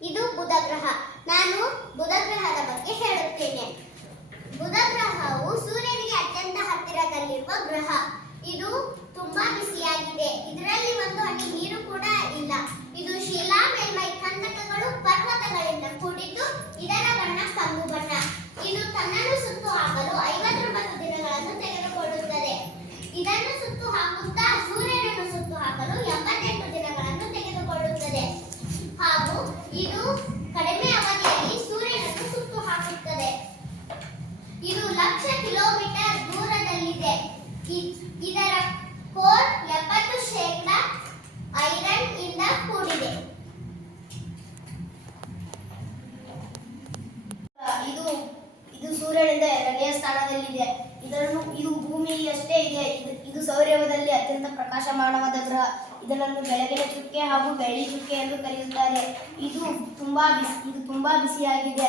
ಇದು ಬುಧ ಗ್ರಹ ನಾನು ಬುಧ ಗ್ರಹದ ಬಗ್ಗೆ ಹೇಳುತ್ತೇನೆ. ಬುಧ ಗ್ರಹವು ಸೂರ್ಯನಿಗೆ ಅತ್ಯಂತ ಹತ್ತಿರದಲ್ಲಿರುವ ಗ್ರಹ. ಇದು ತುಂಬಾ ಬಿಸಿಯಾಗಿದೆ. ಇದರಲ್ಲಿ ಒಂದು ಹನಿ ನೀರು ಕೂಡ ಇಲ್ಲ. ಇದು ಶಿಲಾ ಮೇಲ್ಮೈ ಕಂದಕಗಳು ಪರ್ವತಗಳಿಂದ ಕೂಡಿದ್ದು ಇದರ ಬಣ್ಣ ಕಂದು ಬಣ್ಣ. ಇದು ತನ್ನನ್ನು ಸುತ್ತು ಆಗಲು ಐವತ್ತೊಂಬತ್ತು ದಿನಗಳನ್ನು ತೆಗೆದುಕೊಳ್ಳುತ್ತದೆ ಇದನ್ನು ಸುತ್ತು ಹಾಕುತ್ತಾ ಸೂರ್ಯನನ್ನು ಸುತ್ತು ಹಾಕಲು ಎಂಬತ್ತೆಂಟು ದಿನಗಳನ್ನು ತೆಗೆದುಕೊಳ್ಳುತ್ತದೆ ಹಾಗೂ ಇದು ಕಡಿಮೆ ಅವಧಿಯಲ್ಲಿ ಸೂರ್ಯನನ್ನು ಸುತ್ತು ಹಾಕುತ್ತದೆ ಇದು ಲಕ್ಷ ಕಿಲೋಮೀಟರ್ ದೂರದಲ್ಲಿದೆ ಇ- ಇದರ ಕೋರ್ ಎಪ್ಪತ್ತು ಶೇಕಡ ಐರನ್ ಇಂದ ಕೂಡಿದೆ ಇದು ಇದು ಸೂರ್ಯನಿಂದ ಎರಡನೆಯ ಸ್ಥಾನದಲ್ಲಿದೆ. ಇದನ್ನು ಇದು ಭೂಮಿಯಷ್ಟೇ ಇದೆ. ಇದು ಸೌರ್ಯದಲ್ಲಿ ಅತ್ಯಂತ ಪ್ರಕಾಶಮಾನವಾದ ಗ್ರಹ. ಇದನ್ನು ಬೆಳಗಿನ ಚುಕ್ಕೆ ಹಾಗೂ ಬೆಳ್ಳಿ ಚುಕ್ಕೆ ಎಂದು ಕರೆಯುತ್ತಾರೆ. ಇದು ತುಂಬಾ ಬಿಸಿ ಇದು ತುಂಬಾ ಬಿಸಿಯಾಗಿದೆ.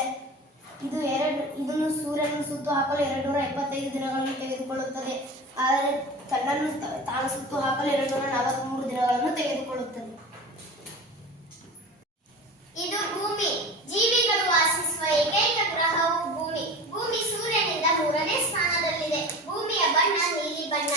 ಇದು ಎರಡು ಇದನ್ನು ಸೂರ್ಯನ ಸುತ್ತು ಹಾಕಲು ಎರಡು ನೂರ ಎಪ್ಪತ್ತೈದು ದಿನಗಳನ್ನು ತೆಗೆದುಕೊಳ್ಳುತ್ತದೆ. ಆದರೆ ತನ್ನನ್ನು ತಾನು ಸುತ್ತು ಹಾಕಲು ಎರಡು ನೂರ ನಲವತ್ತ್ಮೂರು ದಿನಗಳನ್ನು ತೆಗೆದುಕೊಳ್ಳುತ್ತದೆ ಇದು ಭೂಮಿ ಜೀವಿಗಳು ವಾಸಿಸುವ ಏಕೈಕ ಗ್ರಹವು ಭೂಮಿ ಭೂಮಿ ಸೂರ್ಯನಿಂದ ಮೂರನೇ ಸ್ಥಾನದಲ್ಲಿದೆ ಭೂಮಿಯ ಬಣ್ಣ ನೀಲಿ ಬಣ್ಣ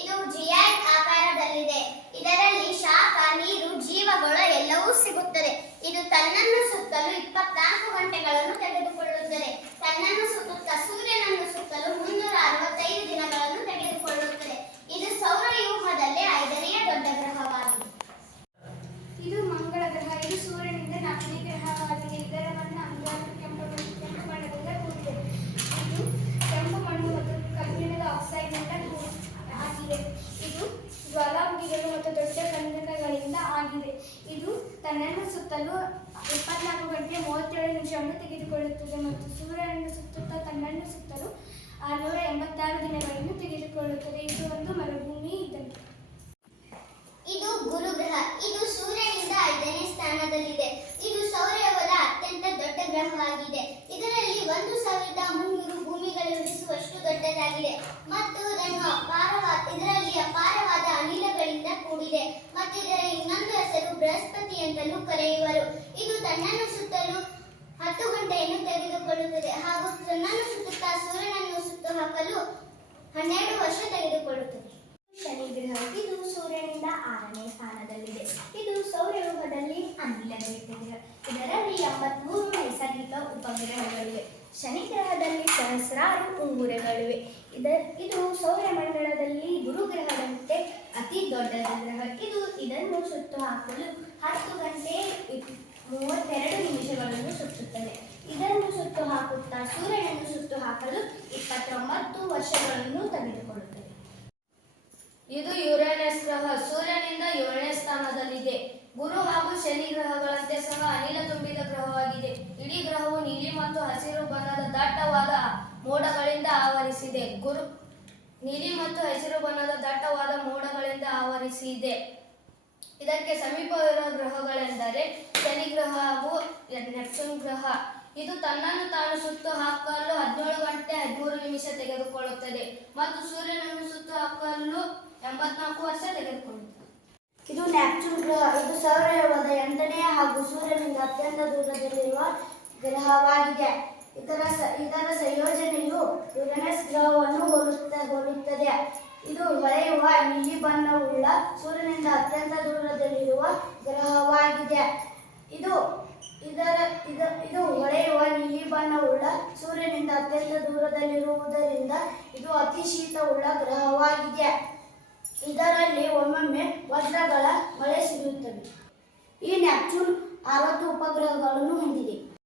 ಇದು ಜಿಯಾಯ್ಡ್ ಆಕಾರದಲ್ಲಿದೆ ಇದರಲ್ಲಿ ಶಾಖ ನೀರು ಜೀವಗಳು ಎಲ್ಲವೂ ಸಿಗುತ್ತದೆ ಇದು ತನ್ನನ್ನು ಸುತ್ತಲು ಇಪ್ಪತ್ನಾಲ್ಕು ಗಂಟೆಗಳನ್ನು ತೆಗೆದುಕೊಳ್ಳುತ್ತದೆ. ತನ್ನನ್ನು ಸುತ್ತುತ್ತಾ ಸೂರ್ಯನನ್ನು ಸುತ್ತಲು ಮುನ್ನೂರ ಅರವತ್ತೈದು ದಿನಗಳನ್ನು ತೆಗೆದುಕೊಳ್ಳುತ್ತದೆ ಇದು ಸೌರವ್ಯೂಹದಲ್ಲಿ ಐದನೆಯ ದೊಡ್ಡ ಗ್ರಹವಾಗಿದೆ ಇದು ಮಂಗಳ ಗ್ರಹ ಇದು ಸೂರ್ಯನಿಂದ ನಾಲ್ಕನೇ ಗ್ರಹವಾಗಿದೆ ಇದರ ಬಣ್ಣ ಅಂಗಾಂಶ ಕೆಂಪು ಬಣ್ಣ- ಕೆಂಪು ಬಣ್ಣದಿಂದ ಕೂಡಿದೆ ಇದು ಕೆಂಪು ಮಣ್ಣು ಮತ್ತು ಕಬ್ಬಿಣದ ಆಕ್ಸೈಡ್ನಿಂದ ಕೂ- ಆಗಿದೆ ಇದು ಜ್ವಾಲಾಮುಖಿಗಳು ಮತ್ತು ದೊಡ್ಡ ಕಂದಕಗಳಿಂದ ಆಗಿದೆ ಇದು ತನ್ನನ್ನು ಸುತ್ತಲು ಇಪ್ಪತ್ನಾಲ್ಕು ಗಂಟೆ ಮೂವತ್ತೇಳು ನಿಮಿಷವನ್ನು ತೆಗೆದುಕೊಳ್ಳುತ್ತದೆ ಮತ್ತು ಸೂರ್ಯನನ್ನು ಸುತ್ತುತ್ತಾ ತನ್ನನ್ನು ಸುತ್ತಲು ಆರುನೂರ ಎಂಬತ್ತಾರು ದಿನಗಳನ್ನು ತೆಗೆದುಕೊಳ್ಳುತ್ತದೆ. ಇದು ಒಂದು ಮರುಭೂಮಿ ಇದ್ದಂತೆ ಇದು ಗುರುಗ್ರಹ. ಇದು ಸೂರ್ಯನಿಂದ ಐದನೇ ಸ್ಥಾನದಲ್ಲಿದೆ. ಇದು ಸೌರ್ಯವದ ಅತ್ಯಂತ ದೊಡ್ಡ ಗ್ರಹವಾಗಿದೆ. ಇದರಲ್ಲಿ ಒಂದು ಸಾವಿರದ ಮುನ್ನೂರು ಭೂಮಿಗಳಿರುವಷ್ಟು ದೊಡ್ಡದಾಗಿದೆ. ಮತ್ತು ಇದನ್ನು ಅಪಾರವಾದ ಇದರಲ್ಲಿ ಅಪಾರವಾದ ಅನಿಲಗಳಿಂದ ಕೂಡಿದೆ. ಮತ್ತು ಇದರ ಅಂತಲೂ ಕರೆಯುವರು. ಇದು ತನ್ನನ್ನು ಸುತ್ತಲು ಹತ್ತು ಗಂಟೆಯನ್ನು ತೆಗೆದುಕೊಳ್ಳುತ್ತದೆ ಹಾಗೂ ತನ್ನನ್ನು ಸುತ್ತುತ್ತಾ ಸೂರ್ಯನನ್ನು ಸುತ್ತು ಹಾಕಲು ಹನ್ನೆರಡು ವರ್ಷ ತೆಗೆದುಕೊಳ್ಳುತ್ತದೆ. ಶನಿ ಗ್ರಹ ಇದು ಸೂರ್ಯನಿಂದ ಆರನೇ ಸ್ಥಾನದಲ್ಲಿದೆ. ಇದು ಸೌರಯೂಹದಲ್ಲಿ ಅನಿಲದ ಗ್ರಹ ಇದರಲ್ಲಿ ಎಂಬತ್ಮೂರು ನೈಸರ್ಗಿಕ ಉಪಗ್ರಹಗಳಿವೆ. ಶನಿ ಗ್ರಹದಲ್ಲಿ ಸಹಸ್ರಾರು ಉಂಗುರಗಳಿವೆ. ಇದ ಇದು ಸೌರಮಂಡಲದಲ್ಲಿ ಗುರುಗ್ರಹದಂತೆ ಅತಿ ದೊಡ್ಡದ ಗ್ರಹ ಇದು ಇದನ್ನು ಸುತ್ತು ಹಾಕಲು ಹತ್ತು ಗಂಟೆ ಮೂವತ್ತೆರಡು ನಿಮಿಷಗಳನ್ನು ಸುತ್ತುತ್ತದೆ. ಇದನ್ನು ಸುತ್ತು ಹಾಕುತ್ತಾ ಸೂರ್ಯನನ್ನು ಸುತ್ತು ಹಾಕಲು ಇಪ್ಪತ್ತೊಂಬತ್ತು ವರ್ಷಗಳನ್ನು ತೆಗೆದುಕೊಳ್ಳುತ್ತದೆ. ಇದು ಯುರೇನಸ್ ಗ್ರಹ. ಸೂರ್ಯನಿಂದ ಏಳನೇ ಸ್ಥಾನದಲ್ಲಿದೆ. ಗುರು ಹಾಗೂ ಶನಿ ಗ್ರಹಗಳಂತೆ ಸಹ ಅನಿಲ ತುಂಬಿದ ಗ್ರಹವಾಗಿದೆ. ಇಡೀ ಗ್ರಹವು ನೀಲಿ ಮತ್ತು ಹಸಿರು ಬಣ್ಣದ ದಟ್ಟವಾದ ಆವರಿಸಿದೆ. ಗುರು, ನೀಲಿ ಮತ್ತು ಹಸಿರು ಬಣ್ಣದ ದಟ್ಟವಾದ ಮೋಡಗಳಿಂದ ಆವರಿಸಿದೆ. ಇದಕ್ಕೆ ಸಮೀಪವಿರುವ ಗ್ರಹಗಳೆಂದರೆ ಶನಿ ಗ್ರಹ ಹಾಗೂ ನೆಪ್ಚೂನ್ ಗ್ರಹ. ಇದು ತನ್ನನ್ನು ತಾನು ಸುತ್ತು ಹಾಕಲು ಹದಿನೇಳು ಗಂಟೆ ಹದಿಮೂರು ನಿಮಿಷ ತೆಗೆದುಕೊಳ್ಳುತ್ತದೆ ಮತ್ತು ಸೂರ್ಯನನ್ನು ಸುತ್ತು ಹಾಕಲು ಎಂಬತ್ನಾಲ್ಕು ವರ್ಷ ತೆಗೆದುಕೊಳ್ಳುತ್ತದೆ. ಇದು ನ್ಯಾಪ್ಚೂನ್ ಗ್ರಹ. ಇದು ಸೌರವ್ಯೂಹದ ಎಂಟನೆಯ ಹಾಗೂ ಸೂರ್ಯನಿಂದ ಅತ್ಯಂತ ದೂರದಲ್ಲಿರುವ ಗ್ರಹವಾಗಿದೆ. ಇದರ ಇದರ ಸಂಯೋಜನೆಯು ಯುರೇನಸ್ ಗ್ರಹವನ್ನು ಹೋಲುತ್ತ, ಹೋಲುತ್ತದೆ. ಇದು ಹೊಳೆಯುವ ನೀಲಿ ಬಣ್ಣವುಳ್ಳ ಸೂರ್ಯನಿಂದ ಅತ್ಯಂತ ದೂರದಲ್ಲಿರುವ ಗ್ರಹವಾಗಿದೆ. ಇದು ಇದರ, ಇದು ಇದು ಹೊಳೆಯುವ ನೀಲಿ ಬಣ್ಣವುಳ್ಳ ಸೂರ್ಯನಿಂದ ಅತ್ಯಂತ ದೂರದಲ್ಲಿರುವುದರಿಂದ ಇದು ಅತಿ ಶೀತವುಳ್ಳ ಗ್ರಹವಾಗಿದೆ. ಇದರಲ್ಲಿ ಒಮ್ಮೊಮ್ಮೆ ವಜ್ರಗಳ ಮಳೆ ಸಿಗುತ್ತದೆ ಈ ನ್ಯಾಪ್ಚೂನ್ ಅರವತ್ತು ಉಪಗ್ರಹಗಳನ್ನು ಹೊಂದಿದೆ.